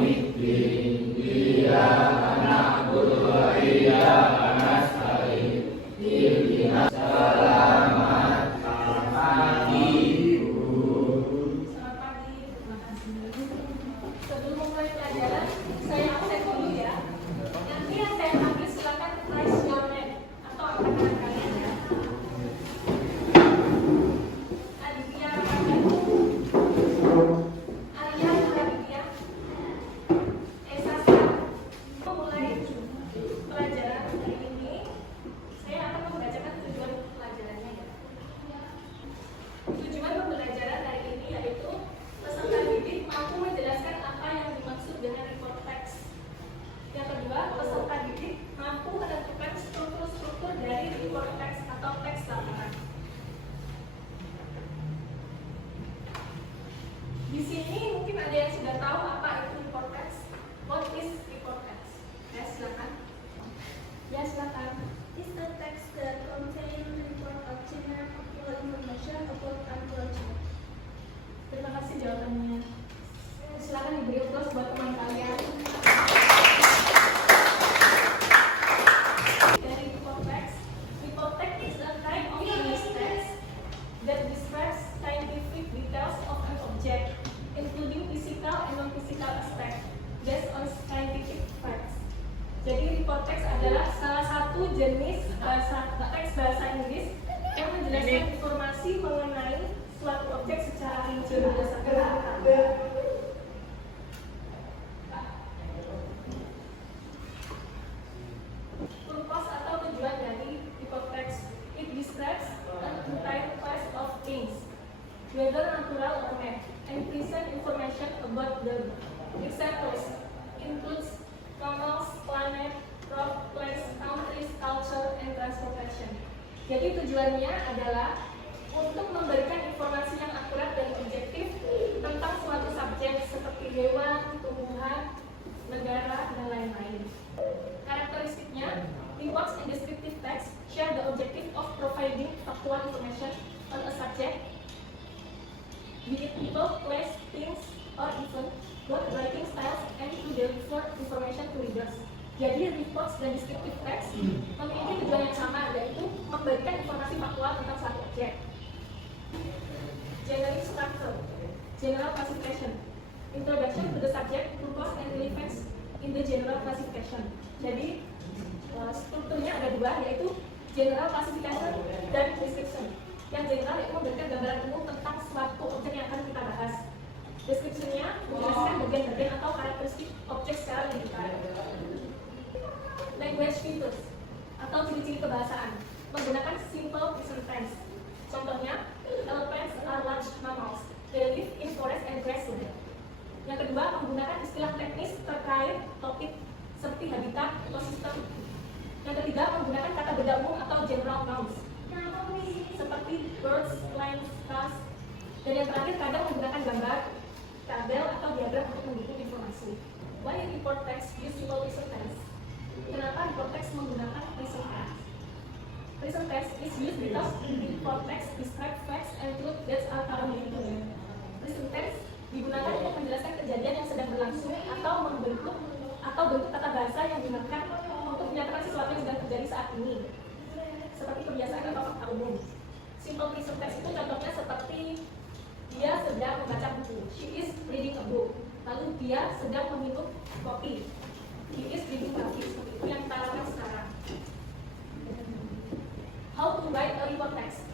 yaumiddin. Iyyaka na'budu wa iyyaka nasta'in. Ihdinas siratal mustaqim. Selamat pagi, terima kasih. Sebelum mulai pelajaran, saya absen dulu ya. Nanti yang saya panggil silakan raise your hand atau angkat tangan kalian ya. Aditya Ramadhan, Arya Aditya, Esa Sar. Mulai pelajaran hari ini, saya akan membacakan tujuan pelajarannya ya. Tujuan pembelajaran hari ini yaitu peserta didik mampu menjelaskan apa yang dimaksud dengan report text. Yang kedua, peserta didik mampu menentukan struktur-struktur dari report text atau teks laporan. Di sini mungkin ada yang sudah tahu apa itu report text. What is report text? Ya, silakan. Ya, silakan. Is the text that contain report of general factual information about an project. Terima kasih jawabannya. Silakan diberi applause buat teman kalian. Dari report text is a type of news text that describes scientific details of an object, including physical and non-physical aspects, based on scientific facts. Jadi report text adalah salah satu jenis teks bahasa Inggris yang menjelaskan informasi mengenai suatu objek secara rinci berdasarkan data. Purpose atau tujuan dari report text, it describes an entire class of things, whether natural or man, and present information about them. Examples includes animals, planet, rock, place, countries, culture, and transportation. Jadi tujuannya adalah untuk memberikan informasi yang akurat dan objektif tentang suatu subjek seperti hewan, tumbuhan, negara, dan lain-lain. Karakteristiknya, reports and descriptive text share the objective of providing factual information on a subject, be it people, place, things, or even both writing styles and to deliver information to readers. Jadi reports dan descriptive text memiliki tujuan yang sama, yaitu memberikan informasi faktual tentang suatu objek. Generic structure, general classification, introduction to the subject, purpose and relevance in the general classification. Jadi strukturnya ada dua, yaitu general classification dan description. Yang general itu memberikan gambaran umum tentang suatu objek yang akan kita bahas. Deskripsinya menjelaskan bagian-bagian atau karakteristik objek secara lebih detail. Language features atau ciri-ciri kebahasaan menggunakan simple present tense. Contohnya, elephants are large mammals. They live in forest and grassland. Yang kedua, menggunakan istilah teknis terkait topik seperti habitat, ekosistem. Yang ketiga, menggunakan kata benda umum atau general nouns seperti birds, plants, cars. Dan yang terakhir, kadang menggunakan gambar, tabel atau diagram untuk mendukung informasi. Why report text use simple present tense? Kenapa report text menggunakan present tense? Present tense is used because report text describe facts and truth that are currently known. Present tense digunakan untuk menjelaskan kejadian yang sedang berlangsung atau bentuk kata bahasa yang digunakan untuk menyatakan sesuatu yang sedang terjadi saat ini, seperti kebiasaan atau fakta umum. Simple present tense itu contohnya seperti dia sedang membaca buku. She is reading a book. Lalu dia sedang meminum kopi. He is reading coffee. Seperti itu yang kita lakukan sekarang. How to write a report text?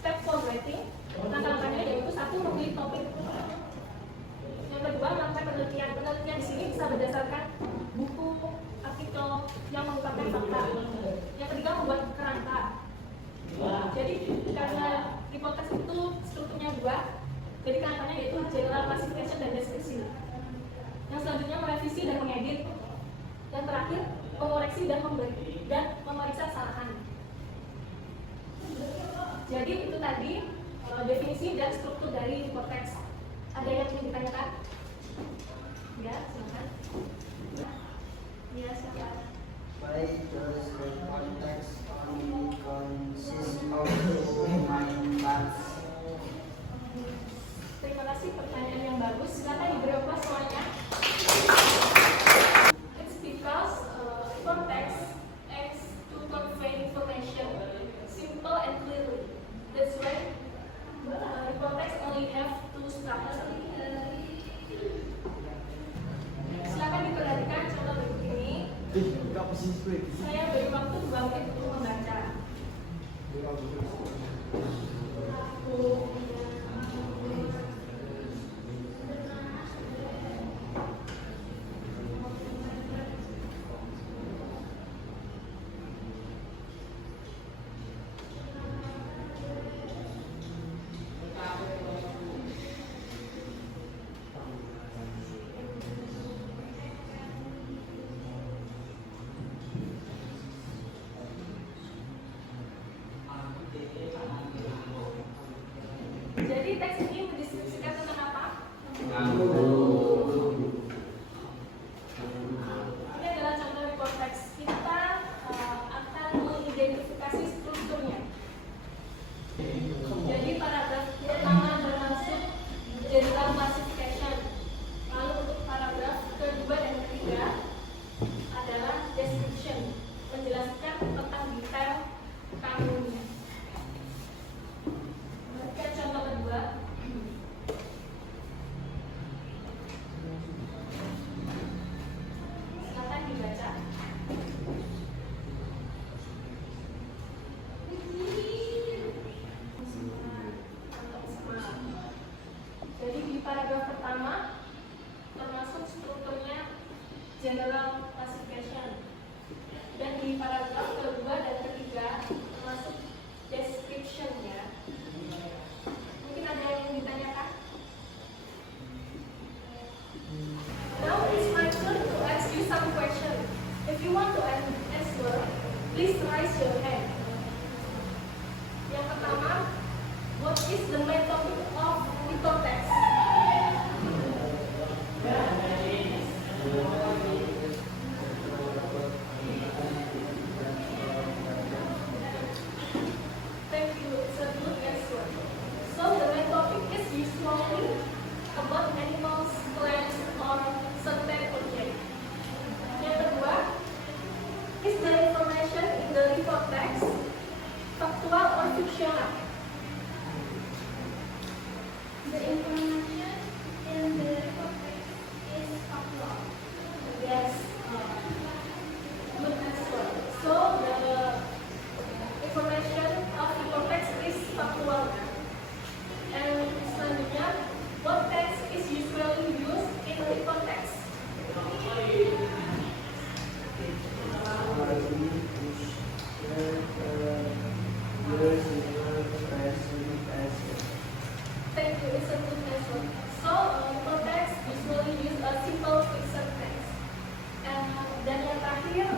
Step for writing. Langkah-langkahnya yaitu satu, memilih topik. Yang kedua, melakukan penelitian. Penelitian di sini bisa berdasarkan buku, artikel yang mengungkapkan fakta. Yang ketiga, membuat kerangka. Jadi karena report text itu strukturnya dua, jadi kerangkanya yaitu general classification dan deskripsi. Yang selanjutnya merevisi dan mengedit. Yang terakhir, mengoreksi dan memeriksa kesalahan. Jadi itu tadi definisi dan struktur dari report text. Ada yang ingin ditanyakan? Ya, silakan. Ya, silakan. Why does report text only consist of 9 parts? Terima kasih, pertanyaan yang bagus. Silakan diberi applause semuanya. Saya beri waktu 2 menit untuk membaca. Jadi teks ini mendeskripsikan tentang apa? Ini adalah contoh report teks. Kita akan mengidentifikasi strukturnya. Jadi paragraf pertama bermaksud general classification. Lalu untuk paragraf kedua dan ketiga adalah description, menjelaskan tentang detail kanunnya. Contoh kedua, silakan dibaca. Jadi di paragraf pertama termasuk strukturnya general classification, dan di paragraf kedua dan ketiga termasuk description-nya. Mungkin ada yang ditanyakan? Now it's my turn to ask you some questions. If you want to answer, please raise your hand. Yang pertama, what is the main topic of report text? Thank you, it's a good answer. So the main topic is usually about animals, plants, or certain objects. Yang kedua, is the information in the report text factual or fictional? The information in the report text is factual. Yes, good answer. So the information of report text is factual. And selanjutnya, what text is usually used in report text? Thank you, it's a good answer. So, report text usually use a simple fixed text. Dan yang terakhir,